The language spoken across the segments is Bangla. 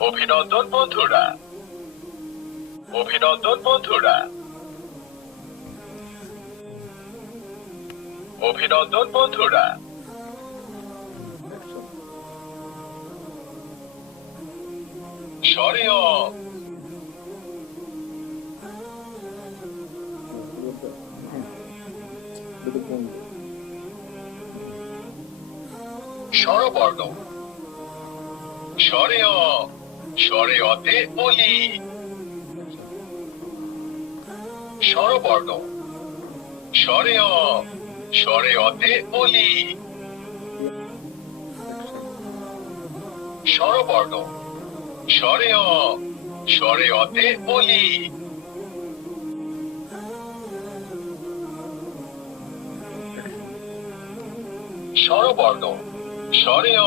অভিনন্দন বন্ধুরা। অভিনন্দন বন্ধুরা। অভিনন্দন বন্ধুরা। সরেও স্বরবর্ণ স্বরেয় স্বরেয়তে বলি। স্বরবর্ণ। স্বরেয় বলি। স্বরবর্ণ। স্বরেয় বলি। স্বরবর্ণ। স্বরেয়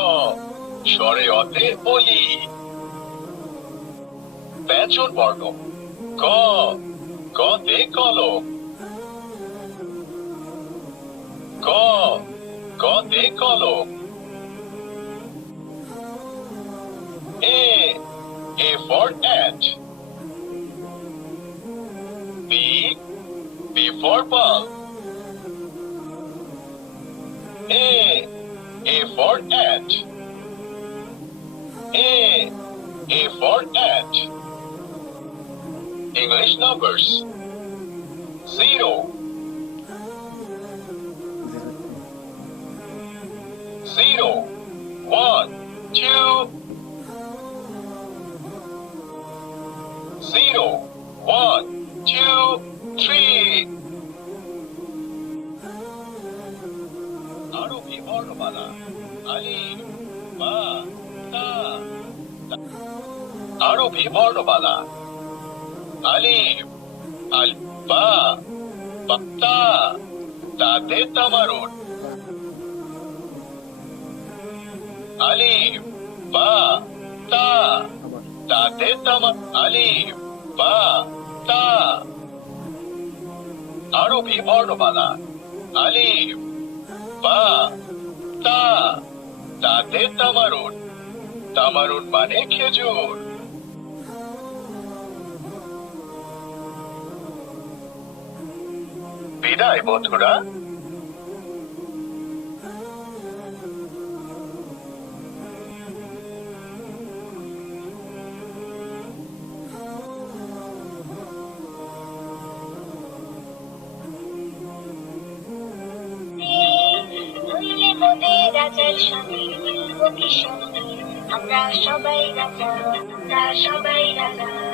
স্বরেয়তে বলি। ব্যঞ্জন বর্ণ ক কতে কলম ক কতে কলম A A for ant B B for ball A A for ant A A for ant English numbers. Zero. Zero. One, two. Zero. One. Two. Three. Arubi Ormana. Ali. Ma. Ta. Arubi Ormana. আলিফ আল বা বা, তা তাতে তামারুন আলিফ বা তা তাতে তামা আলিফ বা তা। আরবি বর্ণমালা আলিফ বা তা তাতে তামারুন তামারুন মানে খেজুর। বিদায় বন্ধুরা রাজার স্বামী আমরা সবাই রাজা আমরা সবাই রাজা।